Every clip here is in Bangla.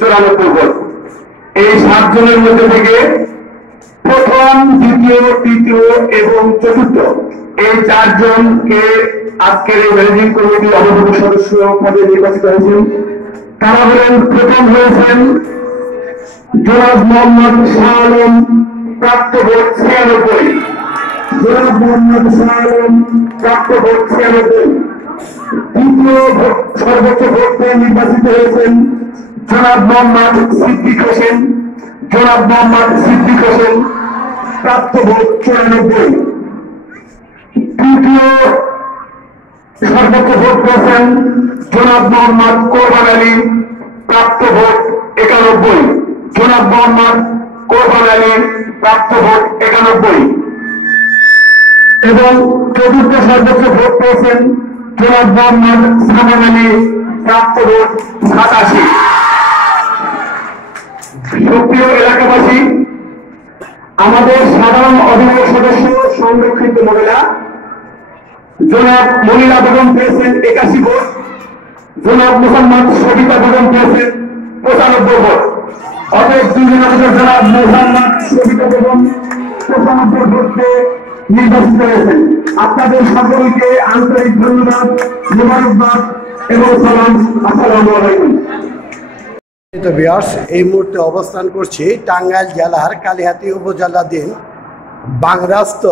94 ভোট। এই 7 জনের মধ্যে থেকে প্রথম, দ্বিতীয়, তৃতীয় এবং চতুর্থ এই 4 জনকে আজকের এই ম্যানেজিং কমিটির অবসর সদস্য পদে নির্বাচিত হয়েছেন। তারা হলেন, প্রথম হয়েছেন জনাব মোহাম্মদ শাহ আলম, প্রাপ্ত ভোট 96। জনাব মোহাম্মদ শাহ আলম, প্রাপ্ত ভোট 96। দ্বিতীয় সর্বোচ্চ ভোট পেয়ে নির্বাচিত হয়েছেন জনাব মোহাম্মদ সিদ্দিক হোসেন। জনাব মোহাম্মদ সিদ্দিক হোসেন, প্রাপ্ত ভোট 94। তৃতীয় সর্বোচ্চ ভোট পেয়েছেন জনাব মোহাম্মদ কোরবান আলী, প্রাপ্ত ভোট 91। জনাব মোহাম্মদ কোরবান আলী, প্রাপ্ত ভোট 91। এবং চতুর্থ সর্বোচ্চ ভোট পেয়েছেন জনাব মোহাম্মদ সামান আলী, প্রাপ্ত ভোট 87। সুপ্রিয় এলাকাবাসী, আমাদের সাধারণ অধিনায়ক সদস্য সংরক্ষিত মহিলা জনাব মনিরা বেগম পেয়েছেন 81 ভোট। জনাব মোহাম্মদ সবিতা বেগম পেয়েছেন 95 ভোট। অতএব জনাব মোহাম্মদ সবিতা বেগম 95 ভোট পেয়ে নির্বাচিত হয়েছেন। আপনাদের সকলকে আন্তরিক ধন্যবাদ, মোবারকবাদ এবং সালাম। আসসালামু আলাইকুম। এই মুহূর্তে অবস্থান করছি টাঙ্গাইল জেলার কালিহাতী উপজেলাধীন বাংরাস্ত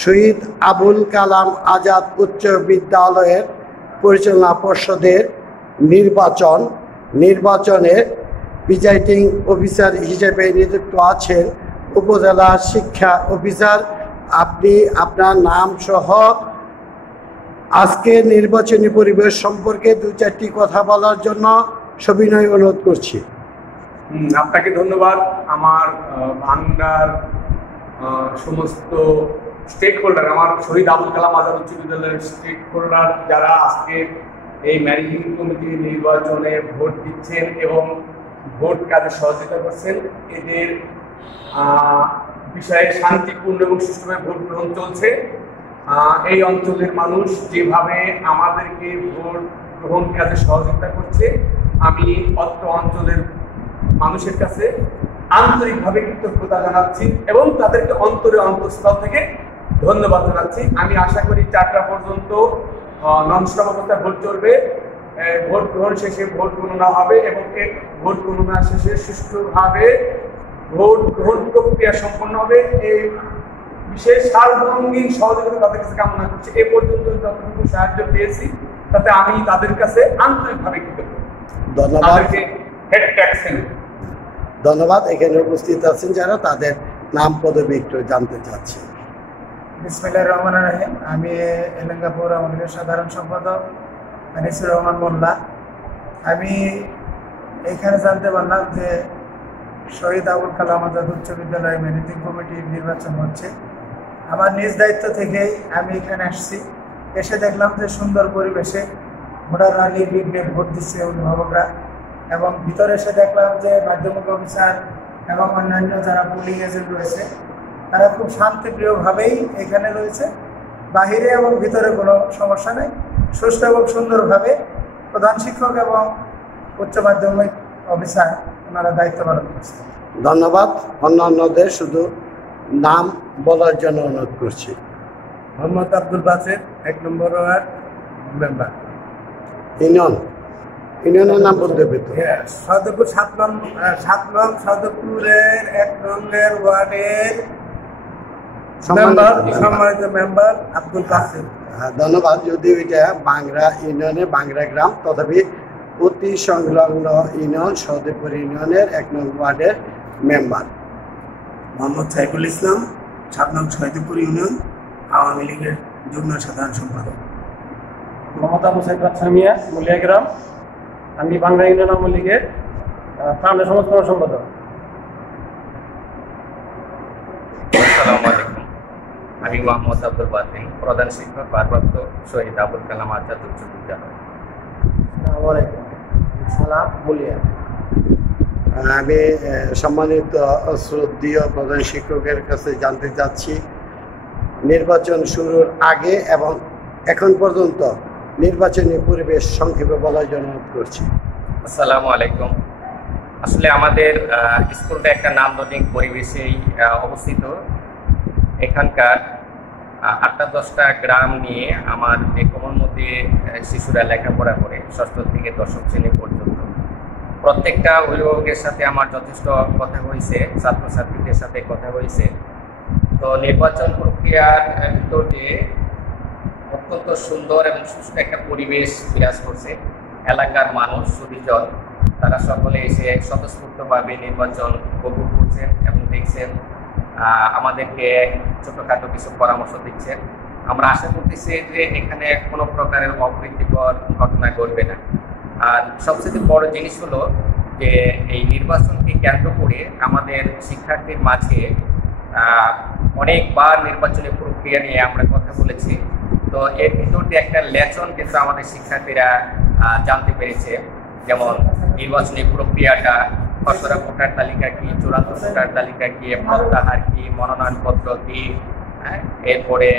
শহীদ আবুল কালাম আজাদ উচ্চ বিদ্যালয়ের পরিচালনা পর্ষদের নির্বাচনে প্রিজাইডিং অফিসার হিসেবে নিযুক্ত আছেন উপজেলা শিক্ষা অফিসার। আপনি আপনার নাম সহ আজকে নির্বাচনী পরিবেশ সম্পর্কে 2-4টি কথা বলার জন্য সবিনয় অনুরোধ করছি। আপনাকে ধন্যবাদ। আমার বাংলার সমস্ত স্টেক হোল্ডার, আমার শহীদ আবুল কালাম আজাদ উচ্চ বিদ্যালয়ের স্টেক হোল্ডার যারা আজকে এই ম্যানেজিং কমিটি নির্বাচনে ভোট দিচ্ছেন এবং ভোট কাজে সহযোগিতা করছেন, এদের বিষয়ে শান্তিপূর্ণ এবং সুষ্ঠুভাবে ভোট গ্রহণ চলছে। এই অঞ্চলের মানুষ যেভাবে আমাদেরকে ভোট গ্রহণ কাজে সহযোগিতা করছে, আমি অত্র অঞ্চলের মানুষের কাছে আন্তরিকভাবে কৃতজ্ঞতা জানাচ্ছি এবং তাদেরকে অন্তঃস্থল থেকে ধন্যবাদ জানাচ্ছি। আমি আশা করি 4টা পর্যন্ত ননস্টপ অবস্থায় ভোট চলবে। ভোট গ্রহণ শেষে ভোট গণনা হবে এবং ভোট গণনা শেষে সুষ্ঠুভাবে ভোট গ্রহণ প্রক্রিয়া সম্পন্ন হবে। এই বিশেষ সার্বজনীন সহযোগিতা তাদের কাছে কামনা করছি। এ পর্যন্ত যতটুকু সাহায্য পেয়েছি তাতে আমি তাদের কাছে আন্তরিকভাবে কৃতজ্ঞ। ধন্যবাদ। এখানে উপস্থিত আছেন যারা, তাদের নাম পদবি একটু জানতে চাচ্ছি। বিসমিল্লাহির রহমানির রহিম। আমি এলাঙ্গা পৌর আওয়ামী লীগের সাধারণ সম্পাদক আনিসুর রহমান মোল্লা। আমি এইখানে জানতে পারলাম যে শহীদ আবুল কালাম আজাদ উচ্চ বিদ্যালয় ম্যানেজিং কমিটির নির্বাচন হচ্ছে। আমার নিজ দায়িত্ব থেকেই আমি এখানে আসছি। এসে দেখলাম যে সুন্দর পরিবেশে ভোটাররা নির্বিঘ্নে ভোট দিচ্ছে অভিভাবকরা, এবং ভিতরে এসে দেখলাম যে মাধ্যমিক অফিসার এবং অন্যান্য যারা পোলিং এজেন্ট রয়েছে তারা খুব শান্তিপ্রিয়ভাবেই এখানে রয়েছে। বাহিরে এবং ভিতরে কোনো সমস্যা নেই, সুষ্ঠু এবং সুন্দরভাবে প্রধান শিক্ষক এবং উচ্চ মাধ্যমিক অফিসার ওনারা দায়িত্ব পালন করছে। ধন্যবাদ। অন্যান্যদের শুধু নাম বলার জন্য অনুরোধ করছি। মোহাম্মদ আব্দুল বাসের 1 নম্বর ওয়ার্ড মেম্বার। ইউনিয়নের নাম বলতে পেতো সদরপুর 7 নং সদরপুরের 1 নম্বর ওয়ার্ডের সম্মানিত মেম্বার আব্দুল বাসের। ধন্যবাদ। যদিও এটা বাংরা ইউনিয়নে বাংরা গ্রাম, তথাপি অতি সংলগ্ন ইউনিয়ন সদরপুর ইউনিয়নের 1 নং ওয়ার্ডের মেম্বার। মোহাম্মদ সাইফুল ইসলাম, 7 নং সদরপুর ইউনিয়ন আওয়ামী লীগের যুগ্ম সাধারণ সম্পাদক। মোহাম্মদ আবু সাইদ সামিয়া, মুলিয়া গ্রাম। আমি বাংলা ইউনিয়ন আওয়ামী লীগের প্রাণের সংস্করণ সম্পাদক। আসসালামু আলাইকুম। আমি মোহাম্মদ আব্দুল বাতিল, প্রধান শিক্ষক, ভারপ্রাপ্ত শহীদ আবুল কালাম আজাদ উচ্চ বিদ্যালয়। আসসালামু আলাইকুম। সালাম মুলিয়া। আমি সম্মানিত শ্রদ্ধেয় প্রধান শিক্ষকের কাছে জানতে চাচ্ছি, নির্বাচন শুরুর আগে এবং এখন পর্যন্ত নির্বাচনী পরিবেশ সংক্ষেপে বলার জন্য অনুরোধ করছি। আসসালামু আলাইকুম। আসলে আমাদের স্কুলটা একটা নান্দনিক পরিবেশেই অবস্থিত। এখানকার 8-10টা গ্রাম নিয়ে আমার যে কোমলমতি শিশুরা লেখাপড়া করে 6ষ্ঠ থেকে 10ম শ্রেণী পর্যন্ত। প্রত্যেকটা অভিভাবকের সাথে আমার যথেষ্ট কথা হয়েছে, ছাত্রছাত্রীদের সাথে কথা হয়েছে। তো নির্বাচন প্রক্রিয়ার ভিতর দিয়ে অত্যন্ত সুন্দর এবং সুষ্ঠু একটা পরিবেশ বিরাজ করছে। এলাকার মানুষ সুবিজন তারা সকলে এসে স্বতঃস্ফূর্তভাবে নির্বাচন উপভোগ করছেন এবং দেখছেন, আমাদেরকে ছোটোখাটো কিছু পরামর্শ দিচ্ছেন। আমরা আশা করতেছি যে এখানে কোনো প্রকারের অপ্রীতিকর ঘটনা ঘটবে না। আর সবচেয়ে বড় জিনিস হলো যে এই নির্বাচনকে কেন্দ্র করে আমাদের শিক্ষার্থীর মাঝে অনেকবার নির্বাচনী প্রক্রিয়া নিয়ে আমরা কথা বলেছি। তো এর ভিতর দিয়ে একটা লেসন কিন্তু আমাদের শিক্ষার্থীরা জানতে পেরেছে, যেমন নির্বাচনী প্রক্রিয়াটা, খসড়া ভোটার তালিকা কি, চূড়ান্ত ভোটার তালিকা কি, প্রত্যাহার কি, মনোনয়নপত্র কি, এরপরে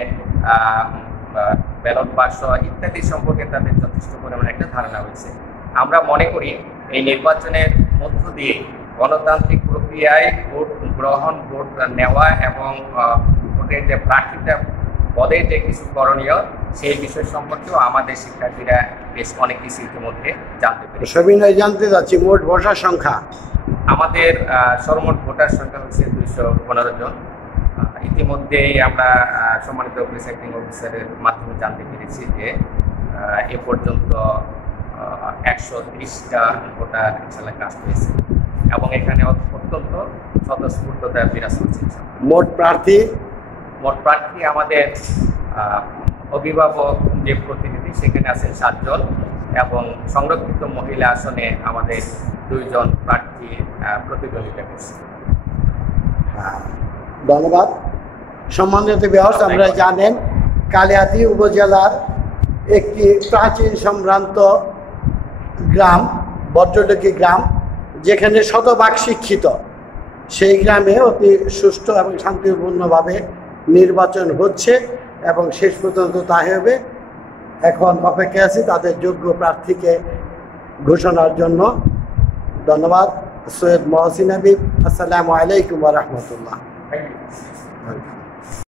ব্যালট বাক্স ইত্যাদি সম্পর্কে তাদের যথেষ্ট পরিমাণে একটা ধারণা হয়েছে। আমরা মনে করি এই নির্বাচনের মধ্য দিয়ে গণতান্ত্রিক প্রক্রিয়ায় ভোট গ্রহণ, ভোট নেওয়া এবং ভোটের যে প্রার্থীটা পদে যে কিছু করণীয় সেই বিষয় সম্পর্কেও আমাদের শিক্ষার্থীরা বেশ অনেক কিছু ইতিমধ্যে জানতে পেরেছে। সবিনয় জানতে যাচ্ছি মোট ভোটার সংখ্যা। আমাদের সর্বমোট ভোটার সংখ্যা হচ্ছে 215 জন। ইতিমধ্যেই আমরা সম্মানিত প্রিসাইডিং অফিসারের মাধ্যমে জানতে পেরেছি যে এ পর্যন্ত 130টা ভোটার ইনশাআল্লাহ কাস্ট হয়েছে এবং এখানে অত্যন্ত স্বতঃস্ফূর্ততা বিরাজ করছে। মোট প্রার্থী আমাদের অভিভাবক যে প্রতিনিধি সেখানে আছেন 7 জন এবং সংরক্ষিত মহিলা আসনে আমাদের 2 জন প্রার্থী প্রতিদ্বন্দ্বিতা করছে। ধন্যবাদ। সম্মানিত ব্যবস্থা, আমরা জানেন কালিহাতী উপজেলার একটি প্রাচীন সম্ভ্রান্ত গ্রাম, ভদ্রলোকী গ্রাম, যেখানে শতভাগ শিক্ষিত। সেই গ্রামে অতি সুষ্ঠু এবং শান্তিপূর্ণভাবে নির্বাচন হচ্ছে এবং শেষ পর্যন্ত তা হবে। এখন অপেক্ষা আছি তাদের যোগ্য প্রার্থীকে ঘোষণার জন্য। ধন্যবাদ। সৈয়দ মহসিন হাবিব, আসসালামু আলাইকুম ওয়া রাহমাতুল্লাহ।